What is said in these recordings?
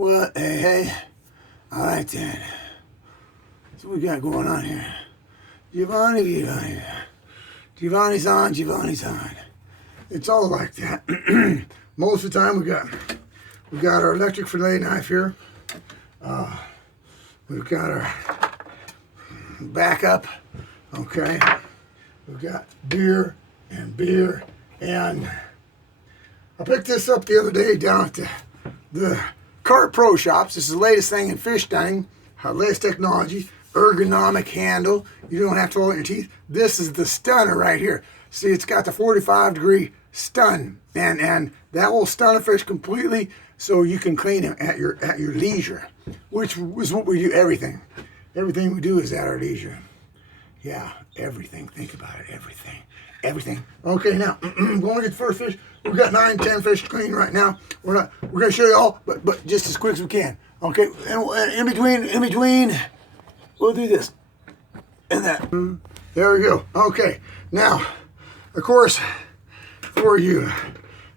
What? Hey. All right then. So what we got going on here? Giovanni's on. It's all like that. Most of the time we got our electric fillet knife here. We've got our backup. Okay. We've got beer. And I picked this up the other day down at the Cart Pro Shops. This is the latest thing in fish stunning. Latest technology. Ergonomic handle. You don't have to hold it in your teeth. This is the stunner right here. See, it's got the 45-degree stun, and that will stun a fish completely, so you can clean him at your leisure, which is what we do. Everything we do is at our leisure. Yeah, everything. Think about it. Everything. Okay, now going to get the first fish. We've got 9, 10 fish to clean right now. We're gonna show you all, but just as quick as we can. Okay, and in between, we'll do this and that. There we go. Okay, now, of course, for you,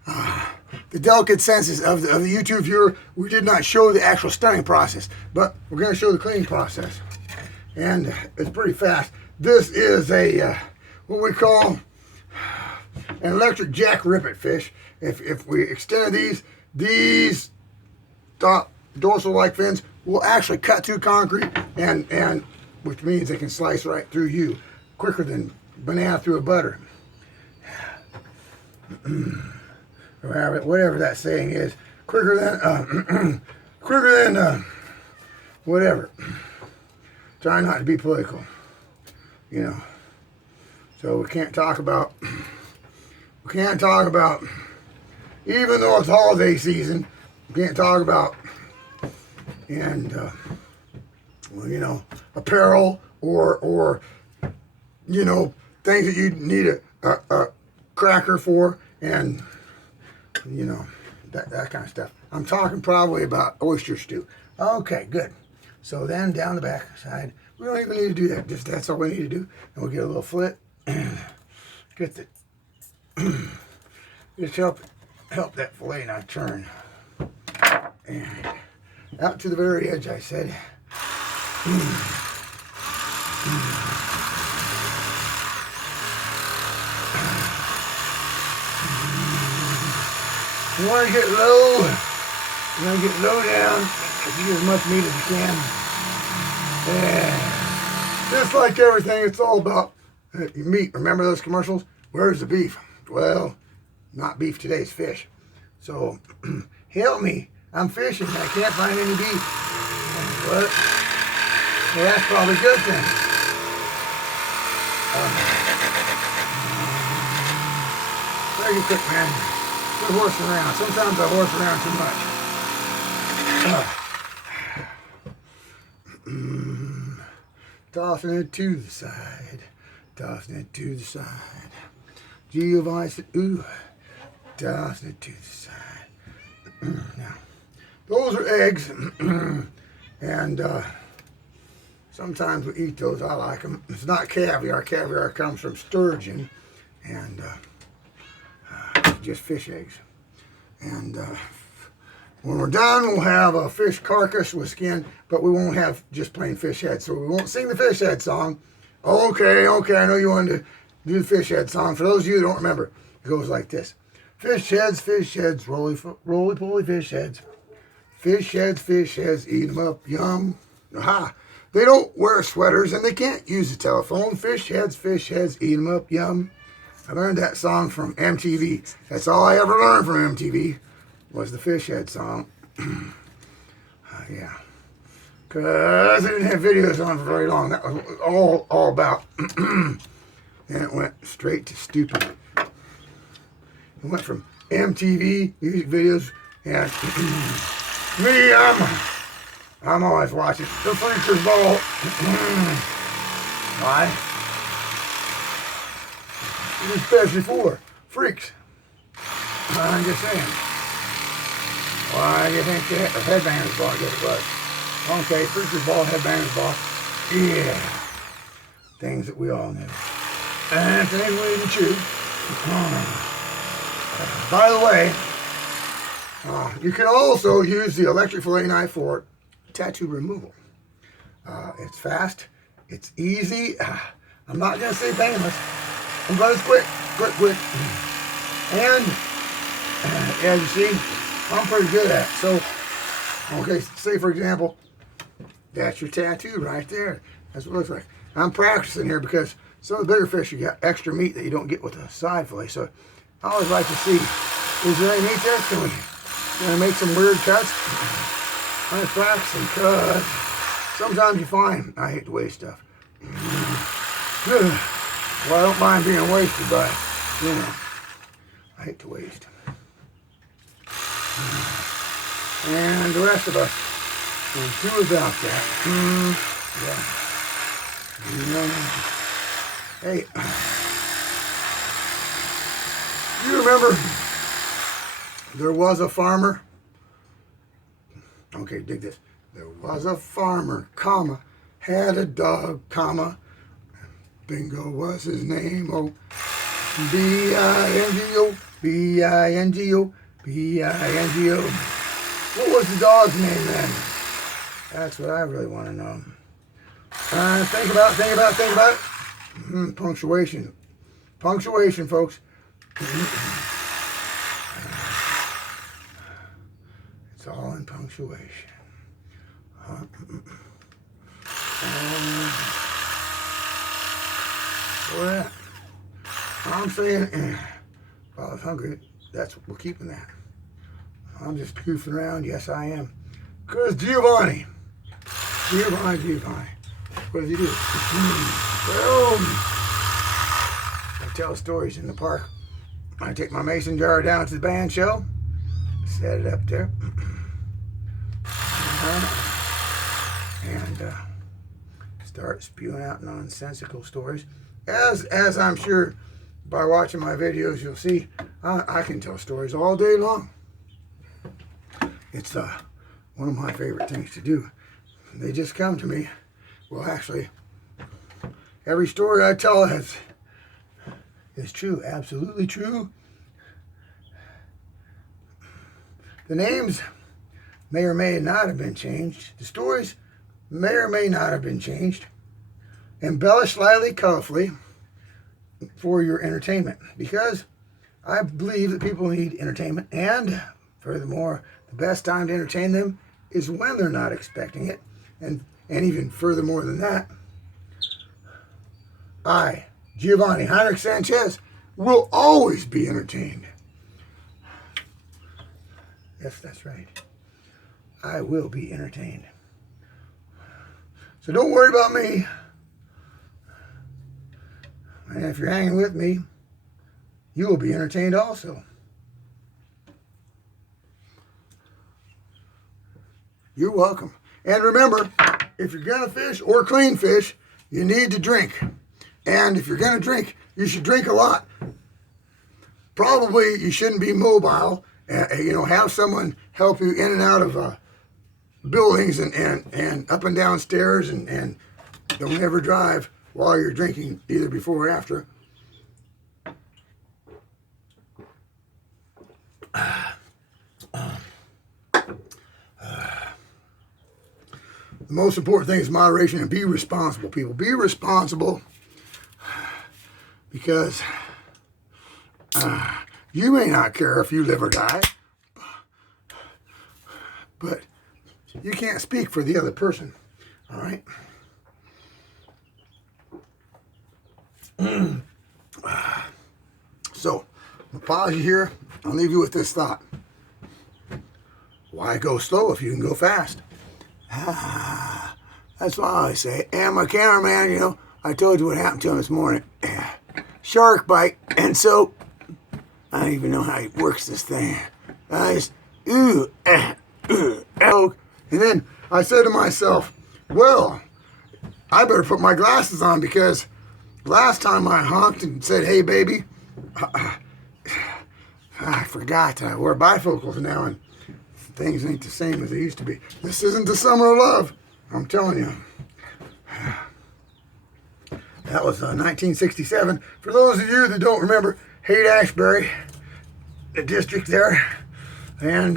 the delicate senses of the YouTube viewer, we did not show the actual stunning process, but we're going to show the cleaning process, and it's pretty fast. This is a what we call an electric jack rippet fish. If we extend these top dorsal-like fins will actually cut through concrete, and which means they can slice right through you quicker than banana through a butter. Whatever that saying is, quicker than whatever. Try not to be political, you know. So we can't talk about, even though it's holiday season, we can't talk about, and well, you know, apparel or you know, things that you need a cracker for, and you know, that kind of stuff. I'm talking probably about oyster stew. Okay, good. So then down the back side, we don't even need to do that. Just that's all we need to do. And we'll get a little flit. Get the just help that fillet not turn. And out to the very edge, I said. You want to get low. You want to get low down. If you get as much meat as you can. Yeah. Just like everything, it's all about meat. Remember those commercials? Where's the beef? Well, not beef today, it's fish. So, help me. I'm fishing. I can't find any beef. What? Well, that's probably a good thing. Very good cook, man. Quit horsing around. Sometimes I horse around too much. Tossing it to the side. Giovanni said, ooh. Tossing it to the side. Now, those are eggs. And sometimes we eat those. I like them. It's not caviar. Caviar comes from sturgeon. And just fish eggs. And when we're done, we'll have a fish carcass with skin, but we won't have just plain fish head. So we won't sing the fish head song. Okay, I know you wanted to do the fish head song. For those of you who don't remember, it goes like this. Fish heads, roly-poly fish heads. Fish heads, eat them up, yum. Aha! They don't wear sweaters and they can't use the telephone. Fish heads, eat them up, yum. I learned that song from MTV. That's all I ever learned from MTV was the fish head song. Yeah. Because I didn't have videos on for very long. That was all about. And it went straight to stupid. It went from MTV, music videos, and me, I'm always watching the Freakers Ball. Why? Especially for freaks. I'm just saying. Why do you think the Headbangers Ball did it was? Okay, Freakers Ball, Headbangers Ball. Yeah. Things that we all knew. And things we didn't chew. By the way, You can also use the electric fillet knife for tattoo removal. It's fast. It's easy. I'm not going to say painless, but it's quick. Quick. And as you see, I'm pretty good at it. So, okay, say for example, that's your tattoo right there. That's what it looks like. I'm practicing here because some of the bigger fish, you got extra meat that you don't get with a side fillet. So I always like to see, is there any meat there? Can we make some weird cuts? I'm practicing because sometimes you find, I hate to waste stuff. Well, I don't mind being wasted, but, you know, I hate to waste. And the rest of us will do without that. Yeah. Hey, you remember there was a farmer? Okay, dig this. There was a farmer, comma, had a dog, comma, Bingo was his name, oh, B-I-N-G-O, B-I-N-G-O, B-I-N-G-O. What was the dog's name then? That's what I really want to know. Think about it. Punctuation. Punctuation, folks. It's all in punctuation. Well, I'm saying, if I was hungry, we're keeping that. I'm just goofing around. Yes, I am. Because Giovanni. What does he do? Well, I tell stories in the park. I take my mason jar down to the band show, set it up there, and start spewing out nonsensical stories. As I'm sure by watching my videos you'll see, I can tell stories all day long. It's one of my favorite things to do. They just come to me. Well, actually, every story I tell is true, absolutely true. The names may or may not have been changed. The stories may or may not have been changed. Embellished slightly, colorfully for your entertainment. Because I believe that people need entertainment. And furthermore, the best time to entertain them is when they're not expecting it. And even furthermore than that, I, Giovanni Heinrich Sanchez, will always be entertained. Yes, that's right. I will be entertained. So don't worry about me. And if you're hanging with me, you will be entertained also. You're welcome. And remember, if you're going to fish or clean fish, you need to drink. And if you're going to drink, you should drink a lot. Probably you shouldn't be mobile. Have someone help you in and out of buildings and up and down stairs, and don't ever drive while you're drinking, either before or after. The most important thing is moderation, and be responsible, people. Be responsible, because you may not care if you live or die, but you can't speak for the other person, all right? So, I'll pause you here. I'll leave you with this thought. Why go slow if you can go fast? That's what I always say. And my cameraman, I told you what happened to him this morning. Shark bite. And so, I don't even know how he works this thing. I just, and then I said to myself, well, I better put my glasses on, because last time I honked and said, hey, baby, I forgot I wear bifocals now, and things ain't the same as they used to be. This isn't the summer of love, I'm telling you. That was 1967. For those of you that don't remember, Haight-Ashbury, the district there, And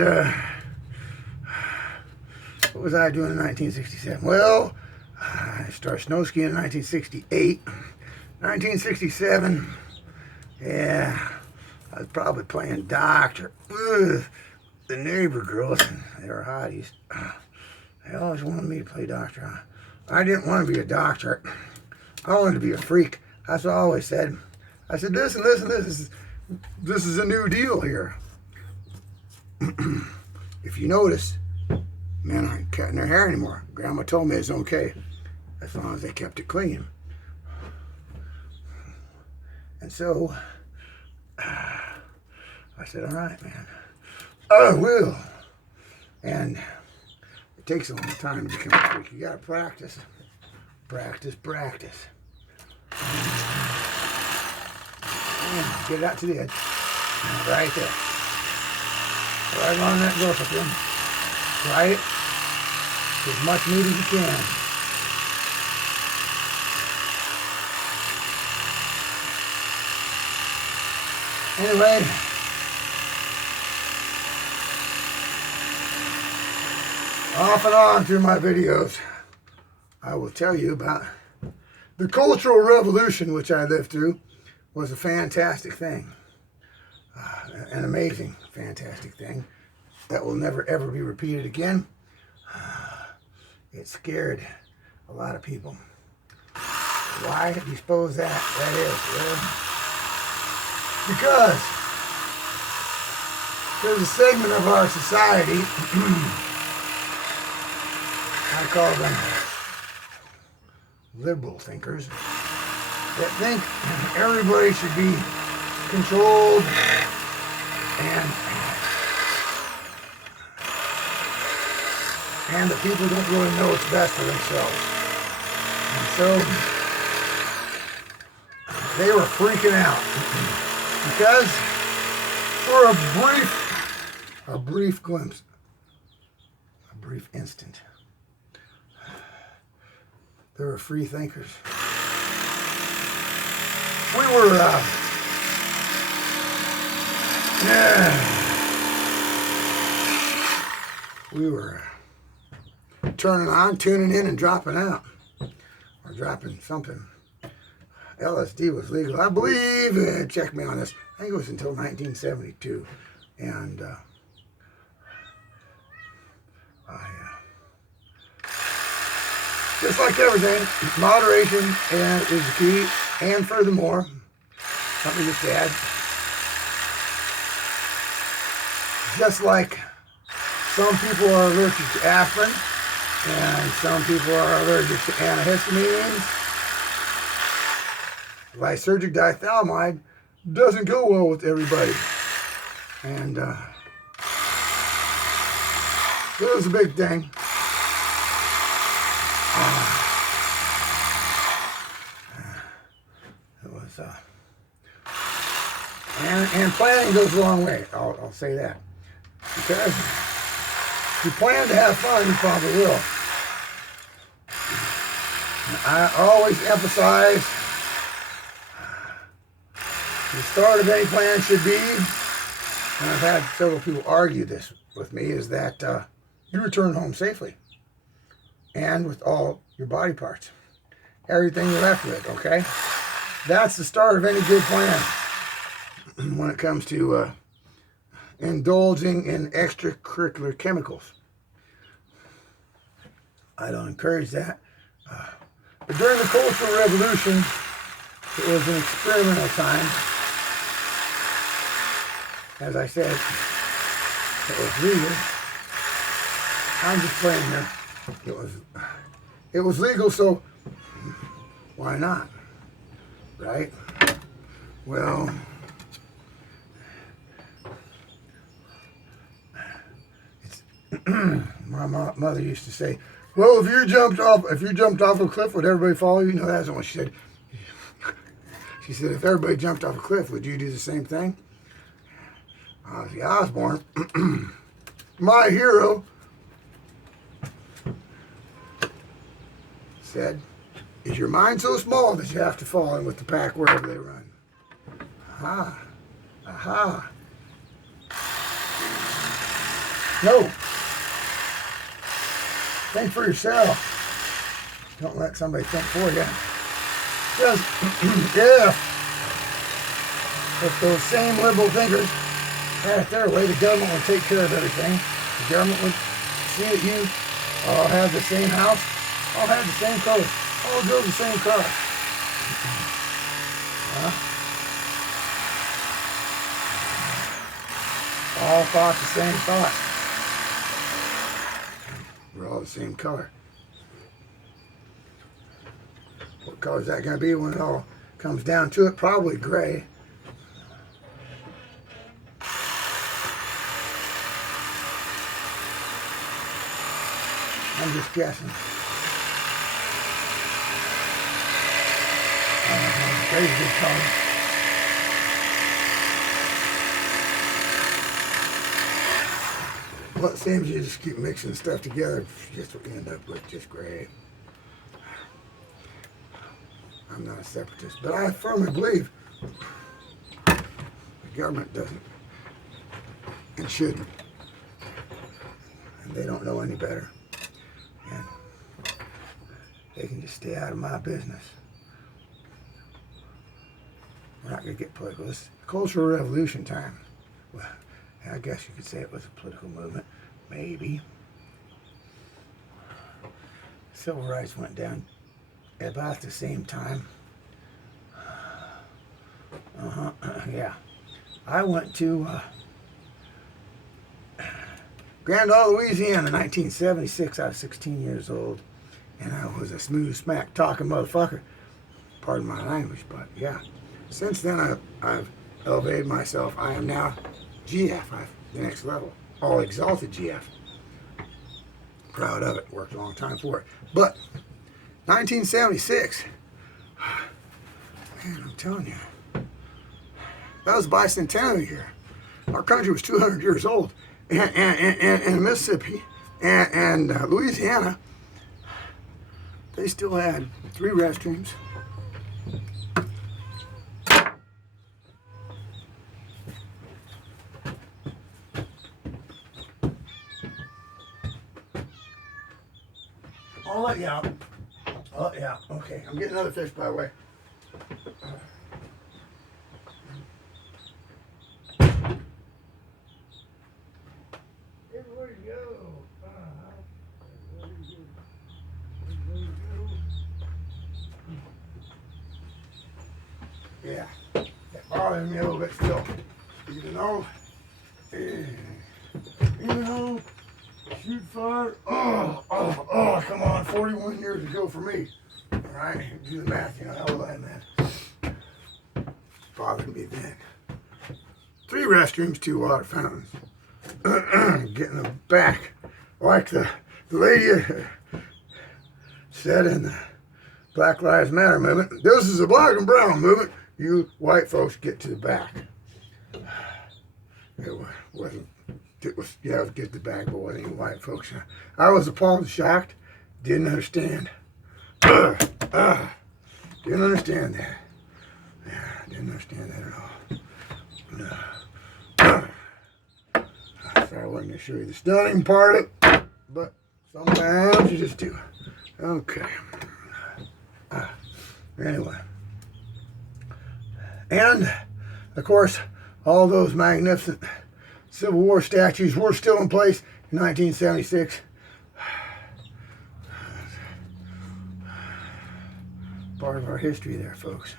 what was I doing in 1967? Well, I started snow skiing in 1968. 1967, yeah, I was probably playing doctor. Ugh, the neighbor girls, they were hotties. They always wanted me to play doctor. I didn't want to be a doctor. I wanted to be a freak. That's what I always said. I said, listen, this is a new deal here. If you notice, men aren't cutting their hair anymore. Grandma told me it's okay, as long as they kept it clean. And so, I said, all right, man, I will. And it takes a long time to become a freak. You gotta practice. Practice. And get it out to the edge. Right there. Right on that dorsal fin. Try it as much meat as you can. Anyway, off and on through my videos, I will tell you about the Cultural Revolution, which I lived through. Was a fantastic thing, an amazing, fantastic thing that will never ever be repeated again. It scared a lot of people. Why do you suppose that is? Well, because there's a segment of our society, I call them liberal thinkers, that think everybody should be controlled and the people don't really know what's best for themselves. And so they were freaking out because for a brief glimpse, a brief instant, they were free thinkers. We were turning on, tuning in, and dropping out. Or dropping something. LSD was legal, I believe, check me on this, I think it was until 1972. And just like everything, moderation is the key. And furthermore, something to add, just like some people are allergic to aspirin and some people are allergic to antihistamines, lysergic diethylamide doesn't go well with everybody. And it was a big thing. And planning goes a long way, I'll say that. Because if you plan to have fun, you probably will. I always emphasize the start of any plan should be, and I've had several people argue this with me, is that you return home safely. And with all your body parts. Everything you're left with, okay? That's the start of any good plan. When it comes to indulging in extracurricular chemicals. I don't encourage that. But during the Cultural Revolution, it was an experimental time. As I said, it was legal. I'm just playing here. It was legal, so why not? Right? Well, my mother used to say, well, if you jumped off a cliff, would everybody follow you? No, that's not what she said. She said, if everybody jumped off a cliff, would you do the same thing? Ozzy Osbourne, my hero, said, is your mind so small that you have to fall in with the pack wherever they run? Aha. No. Think for yourself. Don't let somebody think for you. Because if those same liberal thinkers had it their way, the government would take care of everything. The government would see that you all have the same house, all have the same clothes, all drove the same car. All thought the same thought. We're all the same color. What color is that going to be when it all comes down to it? Probably gray. I'm just guessing. Gray's a good color. Well, it seems you just keep mixing stuff together, just what you end up with, just gray. I'm not a separatist, but I firmly believe the government doesn't and shouldn't. And they don't know any better. And they can just stay out of my business. We're not going to get political. It's Cultural Revolution time. Well, I guess you could say it was a political movement. Maybe. Civil rights went down at about the same time. Yeah. I went to Grand Isle, Louisiana in 1976. I was 16 years old. And I was a smooth smack talking motherfucker. Pardon my language, but yeah. Since then, I've elevated myself. I am now GF, the next level. All exalted GF. Proud of it. Worked a long time for it. But 1976, man, I'm telling you, that was bicentennial year. Our country was 200 years old. And Mississippi and Louisiana, they still had 3 restrooms. I'll let you out. Oh, yeah. Okay. I'm getting another fish, by the way. Everywhere you go. Yeah. That bothers me a little bit still. Even though, shoot fire. Oh, come on. 41 years ago for me. All right, do the math. You know how old I am, man. Bothered me then. 3 restrooms, 2 water fountains. Getting them back, like the lady said in the Black Lives Matter movement. This is a black and brown movement. You white folks get to the back. It wasn't. It was, yeah, it was get the back, but it wasn't even white folks. I was appalled, shocked, didn't understand. Didn't understand that. Yeah, didn't understand that at all. No. I wasn't going to show you the stunning part of it, but sometimes you just do. Okay. Anyway. And, of course, all those magnificent Civil War statues were still in place in 1976. Part of our history there, folks.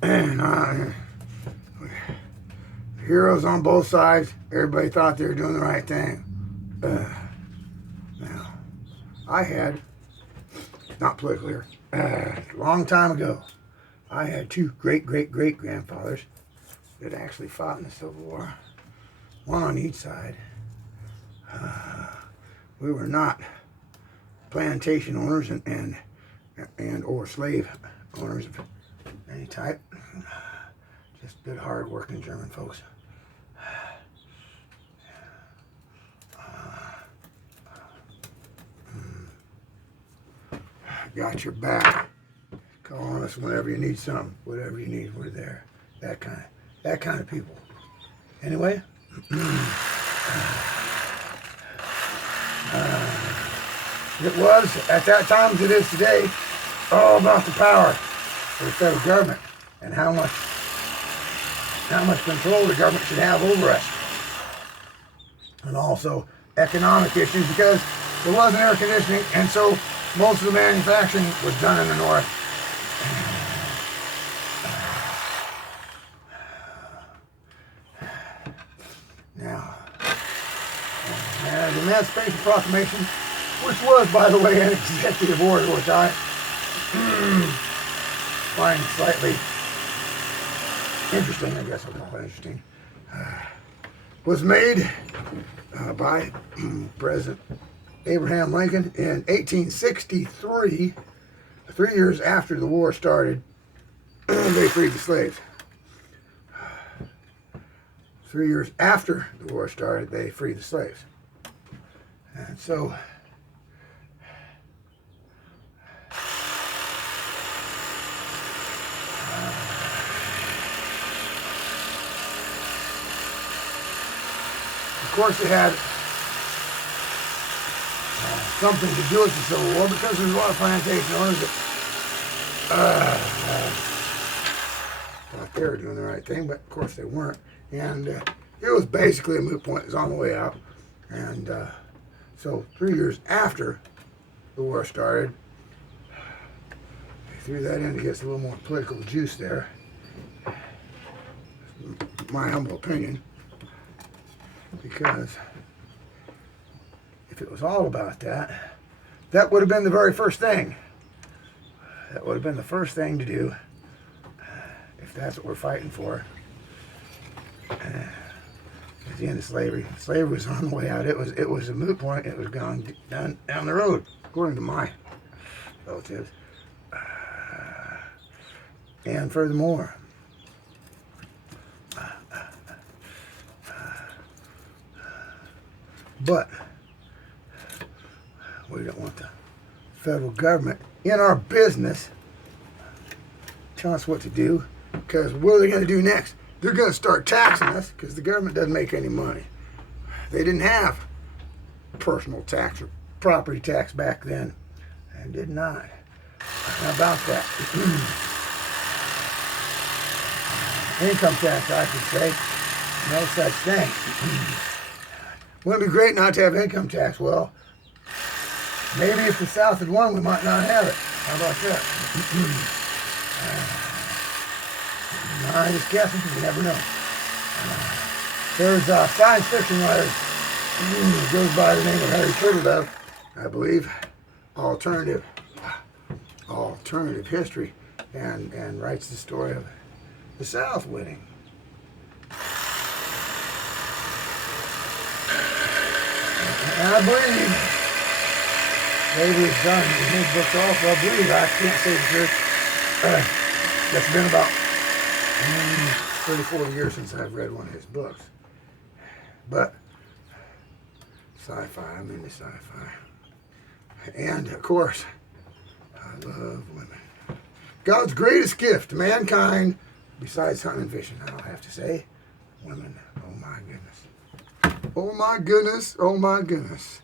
And heroes on both sides. Everybody thought they were doing the right thing. Now, I had, not politically, a long time ago, I had 2 great-great-great-grandfathers that actually fought in the Civil War. One on each side. We were not plantation owners and or slave owners of any type. Just good, hard-working German folks. Got your back. Call on us whenever you need something. Whatever you need, we're there. That kind That kind of people. Anyway, it was, at that time as it is today, all about the power of the federal government and how much control the government should have over us. And also economic issues, because there wasn't air conditioning, and so most of the manufacturing was done in the north. Now, the Emancipation Proclamation, which was, by the way, an executive order, which I find slightly interesting, I guess I'll call it interesting, was made by President Abraham Lincoln in 1863, 3 years after the war started. They freed the slaves. 3 years after the war started, they freed the slaves. And so, of course, it had something to do with the Civil War, because there's a lot of plantation owners that thought they were doing the right thing, but of course they weren't. And it was basically a moot point. It was on the way out. And so 3 years after the war started, they threw that in to get a little more political juice there. My humble opinion. Because if it was all about that, that would have been the very first thing. That would have been the first thing to do, if that's what we're fighting for. At the end of slavery. Slavery was on the way out. It was a moot point. It was gone down the road, according to my relatives. And furthermore, but we don't want the federal government in our business telling us what to do, because what are they going to do next? They're going to start taxing us, because the government doesn't make any money. They didn't have personal tax or property tax back then. They did not. How about that? Income tax, I should say. No such thing. Wouldn't it be great not to have income tax? Well, maybe if the South had won, we might not have it. How about that? I'm just guessing, you never know. There's a science fiction writer who goes by the name of Harry Turtledove, I believe, alternative history, and writes the story of the South winning. And I believe maybe it's done in his books also. I believe, I can't say for sure. That's been about 30, 40 years since I've read one of his books. But sci-fi, I'm into sci-fi. And of course, I love women. God's greatest gift to mankind, besides hunting and fishing, I'll have to say, women. Oh my goodness. Oh my goodness. Oh my goodness.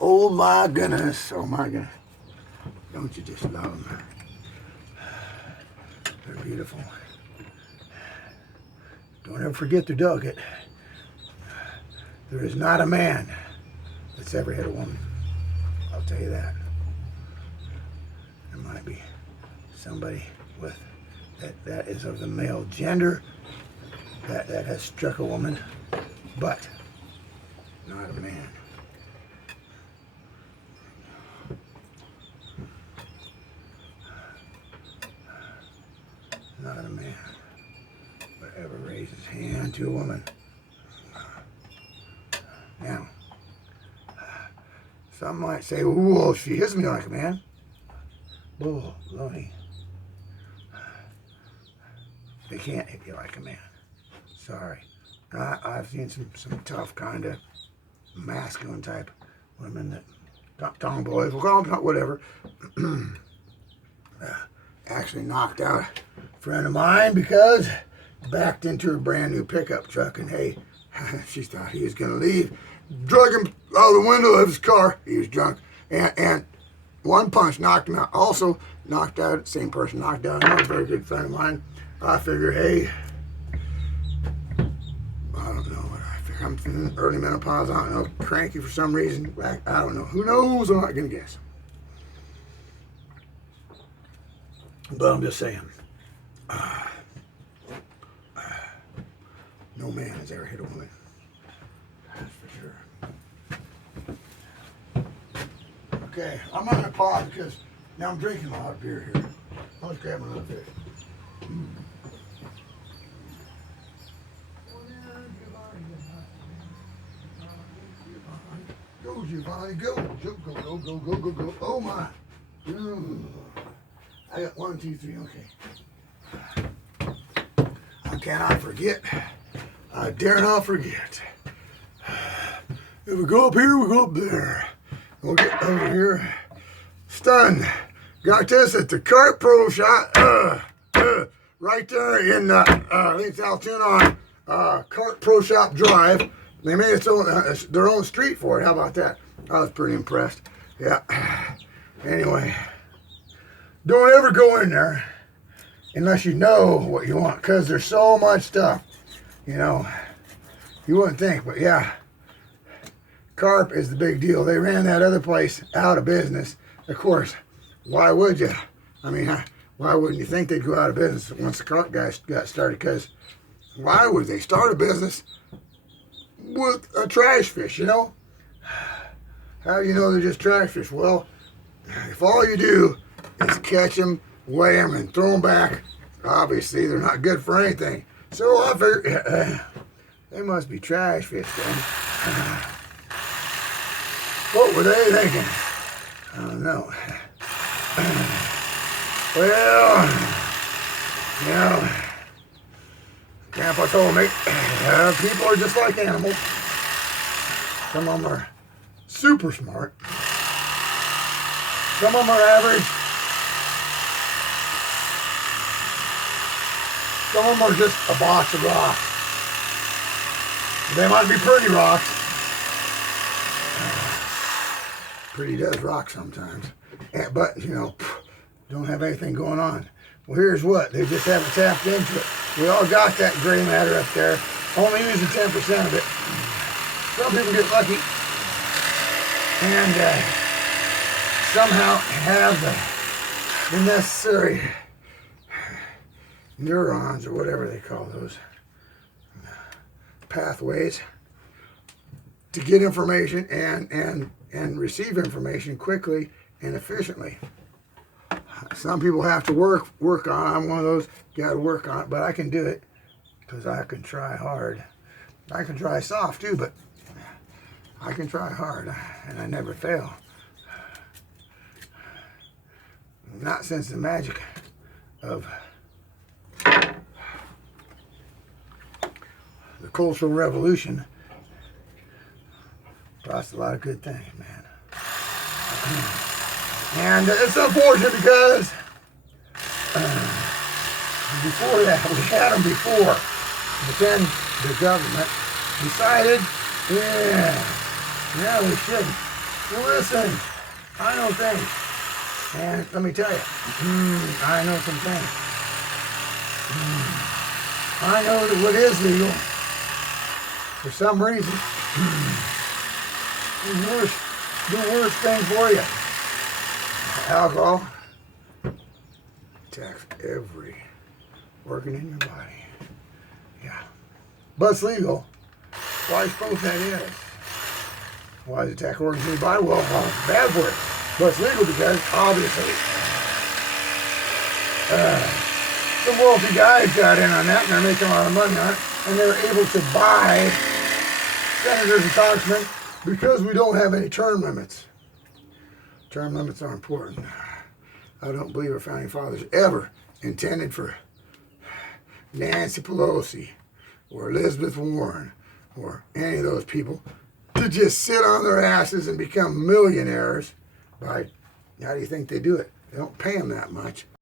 Oh my goodness. Oh my goodness. Don't you just love them? They're beautiful. Don't ever forget they're delicate. There is not a man that's ever had a woman. I'll tell you that. There might be somebody with that is of the male gender that has struck a woman, but not a man. Not a man would ever raise his hand to a woman. Now, some might say, well, she hits me like a man. Bull, loney. They can't hit you like a man. Sorry. I've seen some tough kind of masculine type women that tomboys, we'll call them whatever. actually knocked out a friend of mine because backed into a brand new pickup truck, and hey, she thought he was going to leave. Drug him out the window of his car. He was drunk, and one punch knocked him out. Also knocked out, same person knocked out another very good friend of mine. I figured, hey, I don't know what I figure. I'm in early menopause. I don't know, cranky for some reason. I don't know. Who knows? I'm not going to guess. But I'm just saying, no man has ever hit a woman. That's for sure. Okay, I'm on the pause because now I'm drinking a lot of beer here. Let's grab another fish. Go, Giovanni, go. Go. Oh, my. I got 1, 2, 3, okay. How can I forget? I dare not forget. If we go up here, we go up there. We'll get over here. Stunned. Got this at the Kart Pro Shop. Right there in, I think it's Altoona on Kart Pro Shop Drive. They made their own street for it. How about that? I was pretty impressed. Yeah. Anyway, don't ever go in there unless you know what you want, because there's so much stuff. You know, you wouldn't think, but yeah, carp is the big deal. They ran that other place out of business. Of course, why would you? I mean, why wouldn't you think they'd go out of business once the carp guys got started? Because why would they start a business with a trash fish, you know? How do you know they're just trash fish? Well, if all you do is catch them, weigh them, and throw them back, obviously they're not good for anything. So I figured they must be trash fish then. What were they thinking? I don't know. Well, you know, Grandpa told me people are just like animals. Some of them are super smart. Some of them are average. Some of them are just a box of rocks. They might be pretty rocks. Pretty does rock sometimes. But, you know, don't have anything going on. Well, here's what. They just haven't tapped into it. We all got that gray matter up there. Only using 10% of it. Some people get lucky and somehow have the necessary neurons, or whatever they call those, pathways to get information and receive information quickly and efficiently. Some people have to work on it. I'm one of those, got to work on it, but I can do it because I can try hard. I can try soft too, but I can try hard, and I never fail. Not since the magic of the Cultural Revolution brought a lot of good things, man. And it's unfortunate because before that, we had them before, but then the government decided, yeah, we shouldn't. Well, listen, I know things, and let me tell you, I know some things. I know that what is legal, for some reason, the worst thing for you. Alcohol attacks every organ in your body. Yeah. But it's legal. Why do you suppose that is? Why does it attack organs in your body? Well, it's bad for it. But it's legal because, obviously, some wealthy guys got in on that, and they're making a lot of money on it, and they're able to buy senators and congressmen because we don't have any term limits. Term limits are important. I don't believe our founding fathers ever intended for Nancy Pelosi or Elizabeth Warren or any of those people to just sit on their asses and become millionaires by, how do you think they do it? They don't pay them that much.